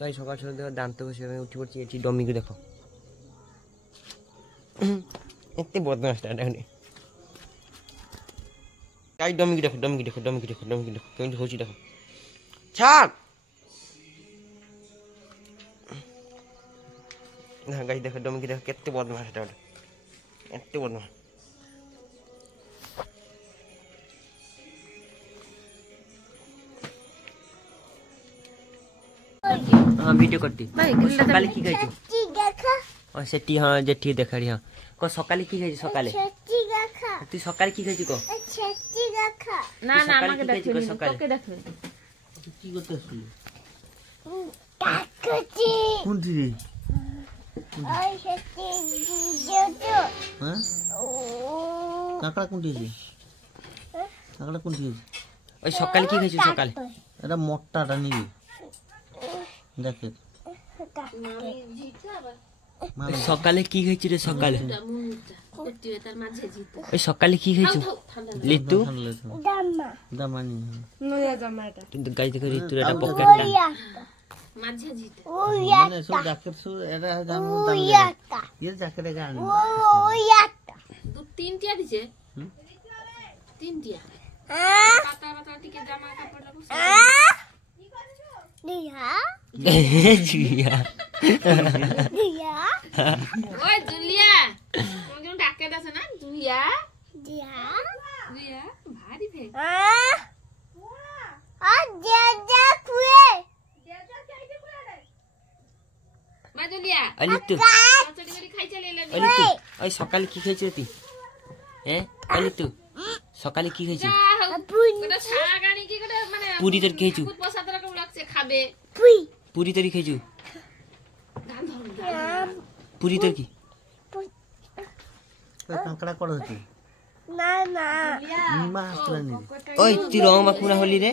Guys सकाल सकाल देखो दांत घषिया उठी पड़ी ये डमी को देख एत बदमाश गाइस डमी को देखो केमती होची देखो छाड़ ना गाइस देखो डमी को देखो केते बदमाश एत बदमाश हाँ वीडियो करती सकाले की गई और सेठी हाँ जेठी देखाड़ी हाँ को सकाले की गई सकाले तू सकाले की गई को ना ना माके देख को सकाले के देख की करते असली काकुची कोनटी रे ओय सेठी जोजो हां काकड़ा कोनटी रे काकड़ा कोनटी रे ओय सकाले की गई सकाले एटा मोटाटा नी रे देख सकाले की गई रे सकाले ओय सकाले की गई लितू दामा दामानी नया जमाटा কিন্তু গাই দেখো ঋতুরাটা পকেটটা মাঝে জিতে মানে সব জ্যাকেট সু এরা জানো দাম ये জ্যাকেট গান দু তিনটিয়া দিছে তিনটিয়া পাতা পাতা টিকে জামা কাপড় লাগো दिया জিয়া दिया ওই জুলিয়া তুমি কোন ডাকে দাছ না জুলিয়া दिया জুলিয়া ভারী ভে जा कुए মা জুলিয়া অলিতু চচড়ি করে খাই চলে এলে অলিতু ওই সকালে কি খাইছিস তুই অলিতু সকালে কি খাইছিস ওটা ছাড়া গানি কি করে মানে পুরি তোর খাইছু কুত পয়সা তোরা কেমন লাগছে খাবে पुई পুরি তোর খাইছু ধান ধরুন পুরি তোর কি কাঁকড়া কড় হচ্ছে ना ना নিমা আসলানি ওই তুই রংমা কুনা হলি রে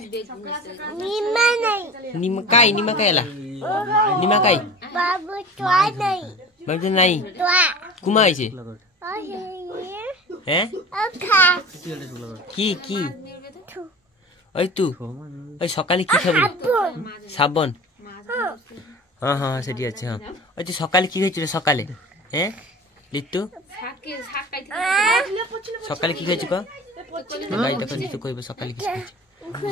नीमा नहीं নিমকাই এলা নিমকাই बाबू टोआ नहीं বাবু নাই टोआ কুমা আইছে और ये হ্যাঁ खा কি ওই তু ওই সকালে কি খাবি সাবন হ্যাঁ হ্যাঁ সেটি আছে হ্যাঁ ওই তুই সকালে কি খাইছিস রে সকালে লিট্টু শাকে শাক খাইতে সকালে কি খাইছিস কো গাই দেখো লিট্টু কইবে সকালে কি খাইছিস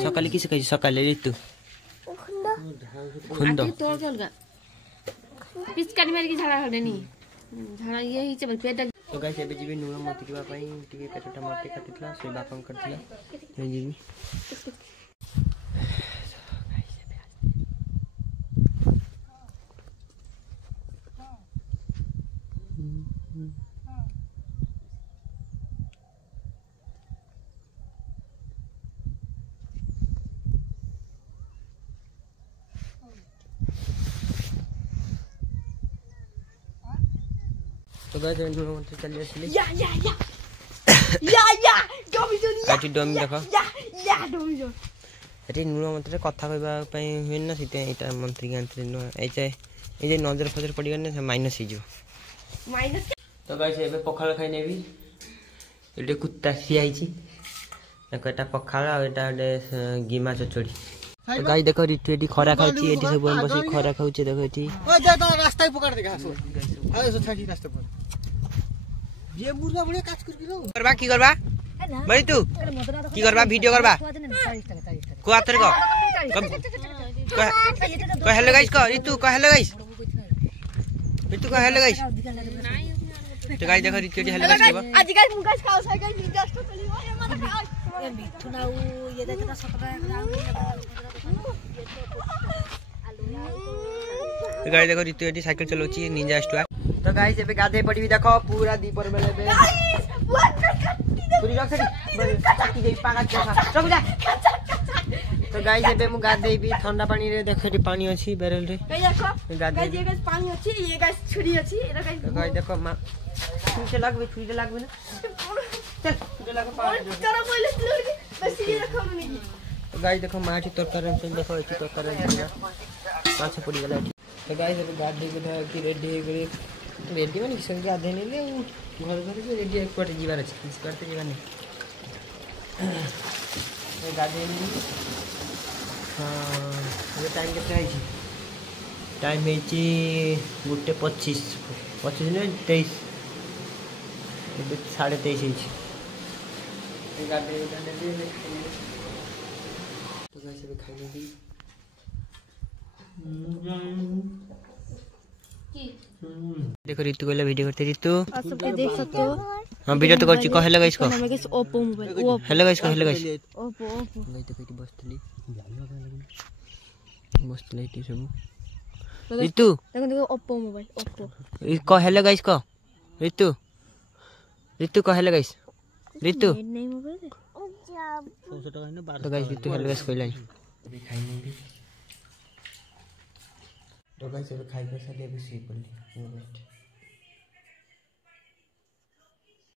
সকালে কি খাইছিস সকালে লিট্টু খুন্দ তোর জলগা পিচকানি মারি কি ঝাড়া হলে নি ঝাড়া ইয়ে হিচে পেট तो गाइस एबे जीबी नुरा मत के बापा टिके पेटटा मारते काटितला से बापम करतिला ए जीबी तो गाइस नुरा मत चली आसली या डोमी जो काटी डमी देखो या डोमी जो এটি নুরা মতে কথা কইবা পই হইন না সিতে এটা মন্ত্রী গান্ত্রী ন এই যে নজর ফজর পড়ি গনে মাইনাস হই যাব माइनस तो गाइस एबे पखाल खाइ नेबी एटे कुत्ता सियाइची देखो एटा पखाल आ एटा डे गीमा चचड़ी तो गाइस देखो रिटु एटी खरा खाउची एटी सब बसी खरा खाउची देखो एटी ओए जा तो रास्ता ही पकड़ देगा सो आए सो छाड़ी रास्ता पर ये मुर्गा बड़े काज करबा की करबा बड़ी तू की करबा वीडियो करबा को आतर को हेलो गाइस को रितु को हेलो गाइस रितु को हेलो गाइस तो गाइस देखो रितु एटी हेलो गाइस कहबा आज गाइस मुगास खाओ साइकिल बिगास तो चली ये मत खाओ ये मिठुनाऊ ये देखता सकता तो गाइस देखो रितु एटी साइकिल चलोची निंजा स्टुआ तो गाइस एबे गाधे पड़बी देखो पूरा दीपर बेले बे पूरी रख सकी काटी दे पागा चखा चक जा तो गाइस एबे मु गाधे भी ठंडा पानी रे देखो एटी पानी अछि बैरल रे देखो गाधे गाइस ये गाइस पानी अछि ये गाइस छुरी अछि एरा गाइस तो गाइस देखो मा छुरी लागबे ना चल छुरी लागो पानी करो पहले स्लोली बस ये रखो नहीं तो गाइस देखो माटी तरकारी से देखो एटी तरकारी माछ पड़ी गला तो गाइस एबे गाधे के की रेडी हे गरे रेडी माने संगे गाधे नेले घर घर के रेडी एक पट जीवार अछि किस करते जीवानी ए गाधे नेली हां ये टाइम के आई छी टाइम है 1:25 25 नहीं 23 23:30 है। तो गाइस अभी खाने दी देखो ऋतु को वीडियो करते ऋतु आप सब देख सकते हो। हाँ वीडियो तो करछि कहले गाइस को हमें guys Oppo mobile Oppo hello guys को हेलो गाइस ओप्पो गाइस देखो कि बसतली बसतली टी सब ऋतु देखो देखो ओप्पो मोबाइल ओप्पो को हेलो गाइस को ऋतु ऋतु को हेलो गाइस ऋतु नहीं मोबाइल 100 টাকা না तो गाइस ऋतु हेलो गाइस कहलाई अभी खाई नहीं भी तो गाइस अभी खाई के साथ अभी सी पड़ली